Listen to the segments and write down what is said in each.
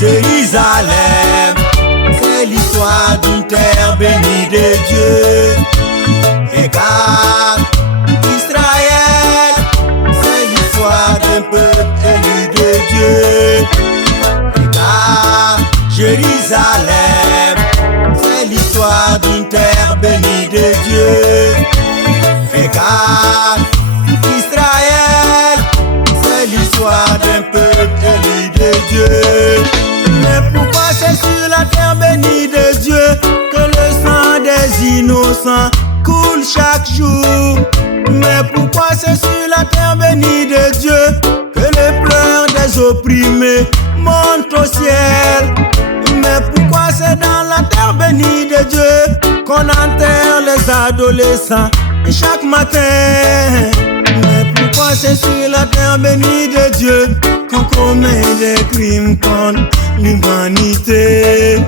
Jérusalem, c'est l'histoire d'une terre bénie de Dieu. Regarde, Israël, c'est l'histoire d'un peuple élu de Dieu. Regarde, Jérusalem, c'est l'histoire d'une terre bénie de Dieu. Regarde, Israël, c'est l'histoire d'un peuple élu de Dieu. Mais pourquoi c'est sur la terre bénie de Dieu que le sang des innocents coule chaque jour? Mais pourquoi c'est sur la terre bénie de Dieu que les pleurs des opprimés montent au ciel? Mais pourquoi c'est dans la terre bénie de Dieu qu'on enterre les adolescents chaque matin? Mais pourquoi c'est sur la terre bénie de Dieu qu'on commet des crimes contre l'humanité?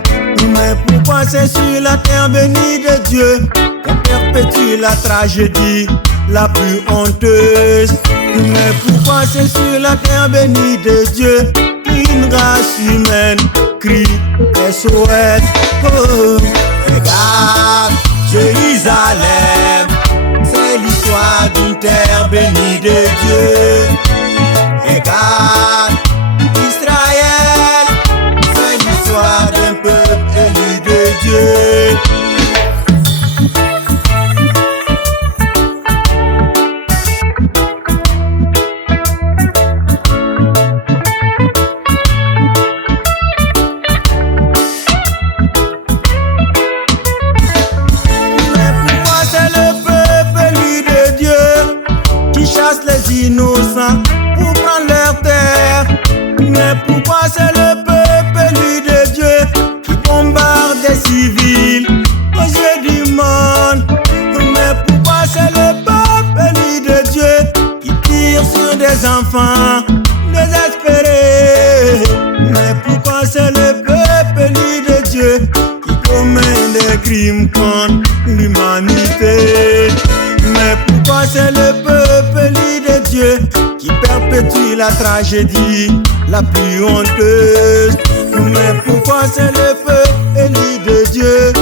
Mais pourquoi c'est sur la terre bénie de Dieu qu'on perpétue la tragédie la plus honteuse? Mais pourquoi c'est sur la terre bénie de Dieu qu'une race humaine crie SOS? Oh, regarde, Jérusalem, c'est l'histoire d'une terre bénie de Dieu. Regarde, Israël, c'est l'histoire d'un peuple élu de Dieu. Les innocents pour prendre leur terre. Mais pourquoi c'est le peuple élu de Dieu qui bombarde des civils aux yeux du monde? Mais pourquoi c'est le peuple élu de Dieu qui tire sur des enfants désespérés? Mais pourquoi c'est le peuple élu de Dieu qui commet des crimes contre l'humanité? Mais pourquoi c'est le peuple élu de Dieu qui perpétue la tragédie la plus honteuse? Mais pourquoi c'est le peuple élu de Dieu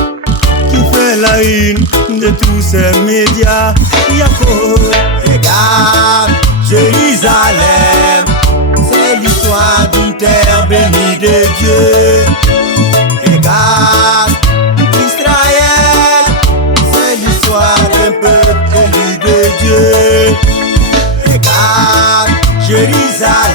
qui fait la une de tous ces médias? Yacoub, regarde, Jérusalem, c'est l'histoire d'une terre bénie de Dieu. Regarde, Israël, c'est l'histoire d'un peuple élu de Dieu. Regarde, Jérusalem,